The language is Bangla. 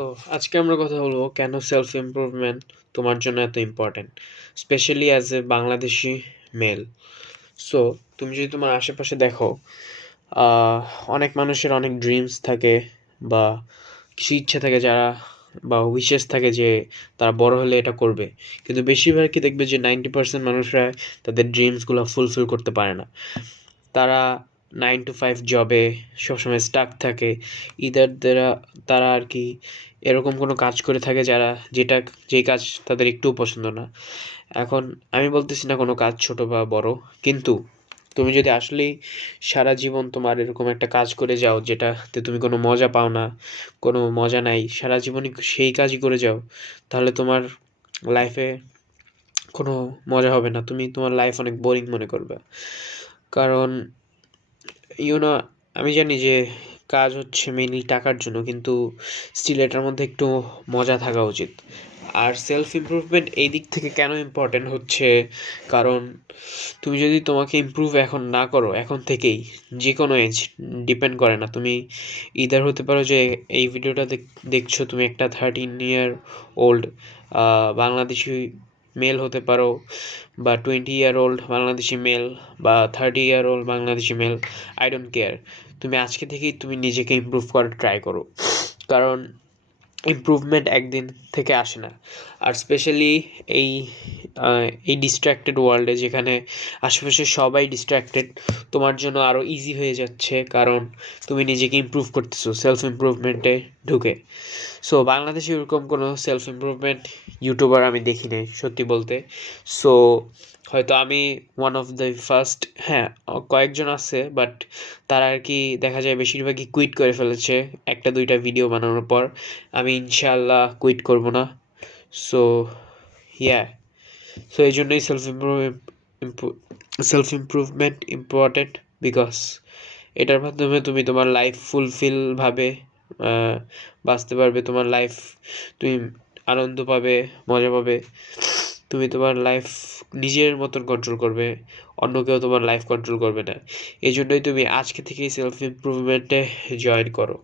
তো আজকে আমরা কথা বলবো কেন সেলফ ইমপ্রুভমেন্ট তোমার জন্য এত important, specially as a Bangladeshi male. So তুমি যদি তোমার আশেপাশে দেখো, আহ, অনেক মানুষের অনেক ড্রিমস থাকে বা কিছু ইচ্ছা থাকে যারা বা উইশেস থাকে যে তারা বড় হলে এটা করবে, কিন্তু বেশিরভাগই দেখবে যে 90% মানুষরা তাদের ড্রিমসগুলো ফুলফিল করতে পারে না। তারা 9 to 5 জবে সবসময় স্টাক থাকে। তারা আর কি এরকম কোনো কাজ করে থাকে যেই কাজ তাদের একটুও পছন্দ না। এখন আমি বলতেছি না কোনো কাজ ছোট বা বড়, কিন্তু তুমি যদি আসলেই সারা জীবন তোমার এরকম একটা কাজ করে যাও যেটাতে তুমি কোনো মজা পাও না, কোনো মজা নাই, সারা জীবনই সেই কাজই করে যাও, তাহলে তোমার লাইফে কোনো মজা হবে না, তুমি তোমার লাইফ অনেক বোরিং মনে করবে। কারণ ইউ নো আমি জানি যে কাজ হচ্ছে মেইনলি টাকার জন্য, কিন্তু স্টিল এটার মধ্যে একটু মজা থাকা উচিত। আর সেলফ ইমপ্রুভমেন্ট এই দিক থেকে কেন ইম্পর্টেন্ট হচ্ছে, কারণ তুমি যদি তোমাকে ইমপ্রুভ এখন না করো এখন থেকেই, যে কোনো এজ ডিপেন্ড করে না, তুমি ইদার হতে পারো যে এই ভিডিওটা দেখছো তুমি একটা 13 year old বাংলাদেশি মেল হতে পারো, বা 20 year old বাংলাদেশি মেল, বা 30 year old Bangladeshi male. I don't care, তুমি আজকে থেকেই তুমি নিজেকে ইমপ্রুভ করার ট্রাই করো। কারণ ইমপ্রুভমেন্ট একদিন থেকে আসে না। আর স্পেশালি এই এই ডিস্ট্র্যাক্টেড ওয়ার্ল্ডে, যেখানে আশেপাশে সবাই ডিস্ট্র্যাক্টেড, তোমার জন্য আরও ইজি হয়ে যাচ্ছে, কারণ তুমি নিজেকে ইমপ্রুভ করতেছো সেলফ ইমপ্রুভমেন্টে ঢুকে। সো বাংলাদেশে ওরকম কোনো সেলফ ইমপ্রুভমেন্ট ইউটিউবার আমি দেখি নাই সত্যি বলতে। সো হয়তো আমি ওয়ান অফ দ্য ফার্স্ট, হ্যাঁ, কয়েকজন আছে, বাট তারা আর কি দেখা যায় বেশিরভাগই কুইট করে ফেলেছে একটা দুইটা ভিডিও বানানোর পর। আমি ইনশাআল্লাহ কুইট করব না। সো ইয়া, সো এই জন্যই সেলফ ইমপ্রুভমেন্ট ইম্পর্টেন্ট, বিকজ এটার মাধ্যমে তুমি তোমার লাইফ ফুলফিলভাবে বাঁচতে পারবে। তোমার লাইফ তুমি আনন্দ পাবে, মজা পাবে। তুমি তোমার লাইফ নিজের মতন কন্ট্রোল করবে, অন্য কেউ তোমার লাইফ কন্ট্রোল করবে না। এই জন্যই তুমি আজকে থেকেই সেলফ ইমপ্রুভমেন্টে জয়েন করো।